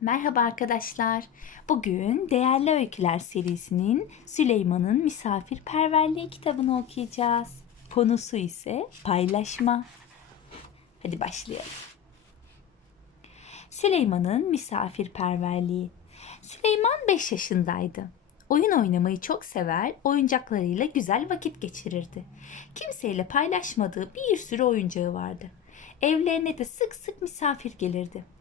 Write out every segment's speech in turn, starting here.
Merhaba arkadaşlar. Bugün Değerli Öyküler serisinin Süleyman'ın Misafirperverliği kitabını okuyacağız. Konusu ise paylaşma. Hadi başlayalım. Süleyman'ın misafirperverliği. Süleyman 5 yaşındaydı. Oyun oynamayı çok sever, oyuncaklarıyla güzel vakit geçirirdi. Kimseyle paylaşmadığı bir sürü oyuncağı vardı. Evlerine de sık sık misafir gelirdi.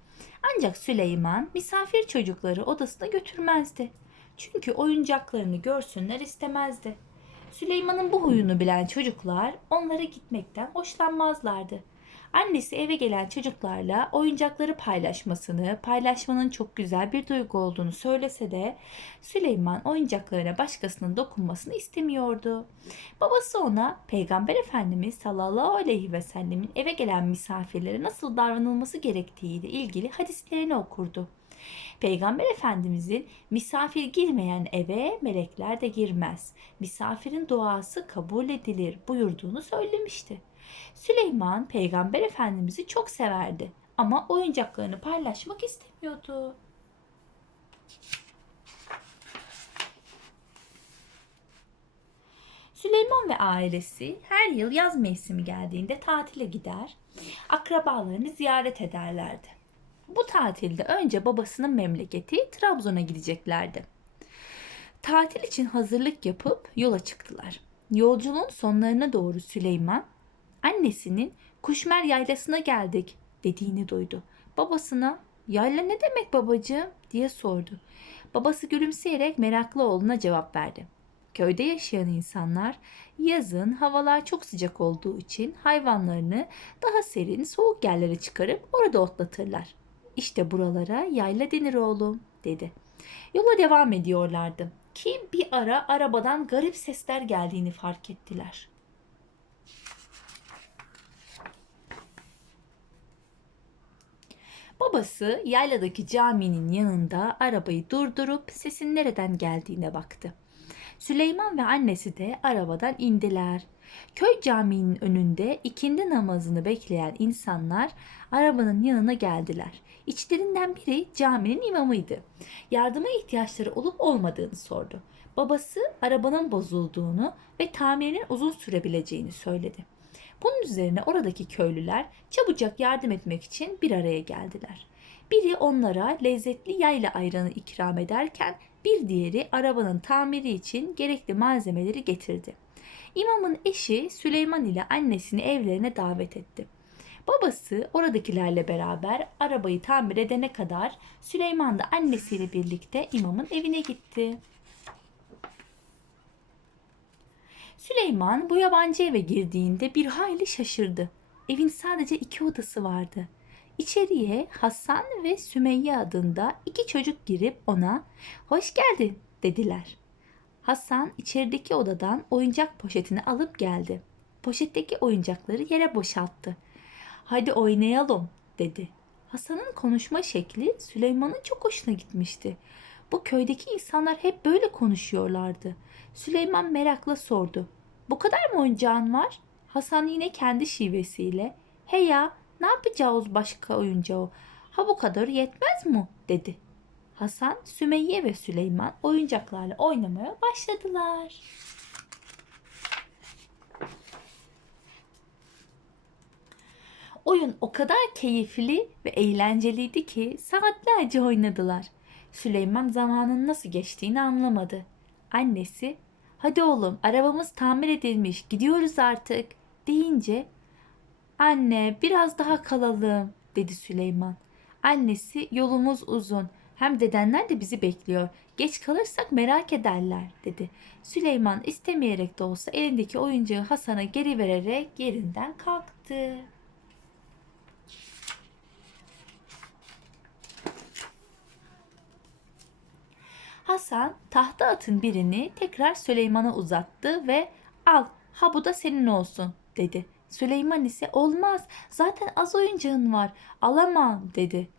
Ancak Süleyman misafir çocukları odasına götürmezdi. Çünkü oyuncaklarını görsünler istemezdi. Süleyman'ın bu huyunu bilen çocuklar onlara gitmekten hoşlanmazlardı. Annesi eve gelen çocuklarla oyuncakları paylaşmasını, paylaşmanın çok güzel bir duygu olduğunu söylese de Süleyman oyuncaklarına başkasının dokunmasını istemiyordu. Babası ona Peygamber Efendimiz sallallahu aleyhi ve sellemin eve gelen misafirlere nasıl davranılması gerektiğiyle ilgili hadislerini okurdu. Peygamber Efendimizin misafir girmeyen eve melekler de girmez. Misafirin duası kabul edilir buyurduğunu söylemişti. Süleyman Peygamber Efendimiz'i çok severdi ama oyuncaklarını paylaşmak istemiyordu. Süleyman ve ailesi her yıl yaz mevsimi geldiğinde tatile gider, akrabalarını ziyaret ederlerdi. Bu tatilde önce babasının memleketi Trabzon'a gideceklerdi. Tatil için hazırlık yapıp yola çıktılar. Yolculuğun sonlarına doğru Süleyman annesinin Kuşmer yaylasına geldik dediğini duydu. Babasına yayla ne demek babacığım diye sordu. Babası gülümseyerek meraklı oğluna cevap verdi. Köyde yaşayan insanlar yazın havalar çok sıcak olduğu için hayvanlarını daha serin soğuk yerlere çıkarıp orada otlatırlar. İşte buralara yayla denir oğlum dedi. Yola devam ediyorlardı ki bir ara arabadan garip sesler geldiğini fark ettiler. Babası yayladaki caminin yanında arabayı durdurup sesin nereden geldiğine baktı. Süleyman ve annesi de arabadan indiler. Köy caminin önünde ikindi namazını bekleyen insanlar arabanın yanına geldiler. İçlerinden biri caminin imamıydı. Yardıma ihtiyaçları olup olmadığını sordu. Babası arabanın bozulduğunu ve tamirinin uzun sürebileceğini söyledi. Bunun üzerine oradaki köylüler çabucak yardım etmek için bir araya geldiler. Biri onlara lezzetli yayla ayranı ikram ederken bir diğeri arabanın tamiri için gerekli malzemeleri getirdi. İmamın eşi Süleyman ile annesini evlerine davet etti. Babası oradakilerle beraber arabayı tamir edene kadar Süleyman da annesiyle birlikte imamın evine gitti. Süleyman bu yabancı eve girdiğinde bir hayli şaşırdı. Evin sadece iki odası vardı. İçeriye Hasan ve Sümeyye adında iki çocuk girip ona "Hoş geldin." dediler. Hasan içerideki odadan oyuncak poşetini alıp geldi. Poşetteki oyuncakları yere boşalttı. "Hadi oynayalım." dedi. Hasan'ın konuşma şekli Süleyman'ın çok hoşuna gitmişti. Bu köydeki insanlar hep böyle konuşuyorlardı. Süleyman merakla sordu. Bu kadar mı oyuncağın var? Hasan yine kendi şivesiyle. He ya ne yapacağız başka oyuncağı? Ha bu kadar yetmez mi? dedi. Hasan, Sümeyye ve Süleyman oyuncaklarla oynamaya başladılar. Oyun o kadar keyifli ve eğlenceliydi ki saatlerce oynadılar. Süleyman zamanın nasıl geçtiğini anlamadı. Annesi, hadi oğlum arabamız tamir edilmiş gidiyoruz artık deyince Anne biraz daha kalalım dedi Süleyman. Annesi yolumuz uzun. Hem dedenler de bizi bekliyor. Geç kalırsak merak ederler dedi. Süleyman istemeyerek de olsa elindeki oyuncağı Hasan'a geri vererek yerinden kalktı. Hasan tahta atın birini tekrar Süleyman'a uzattı ve al ha bu da senin olsun dedi. Süleyman ise olmaz zaten az oyuncağın var alamam dedi.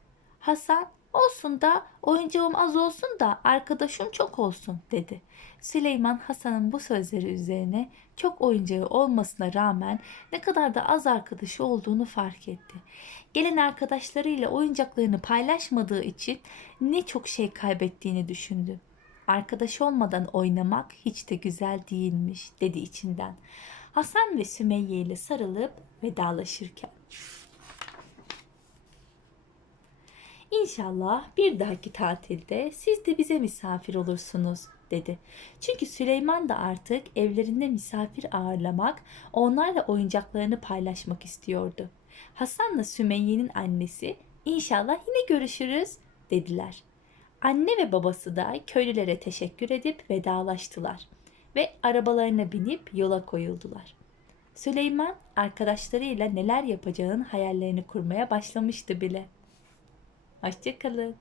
Hasan Olsun da oyuncağım az olsun da arkadaşım çok olsun dedi. Süleyman Hasan'ın bu sözleri üzerine çok oyuncağı olmasına rağmen ne kadar da az arkadaşı olduğunu fark etti. Gelen arkadaşlarıyla oyuncaklarını paylaşmadığı için ne çok şey kaybettiğini düşündü. Arkadaş olmadan oynamak hiç de güzel değilmiş dedi içinden. Hasan ve Sümeyye ile sarılıp vedalaşırken. İnşallah bir dahaki tatilde siz de bize misafir olursunuz dedi. Çünkü Süleyman da artık evlerinde misafir ağırlamak, onlarla oyuncaklarını paylaşmak istiyordu. Hasan'la Sümeyye'nin annesi inşallah yine görüşürüz dediler. Anne ve babası da köylülere teşekkür edip vedalaştılar ve arabalarına binip yola koyuldular. Süleyman arkadaşlarıyla neler yapacağının hayallerini kurmaya başlamıştı bile. Hoşçakalın.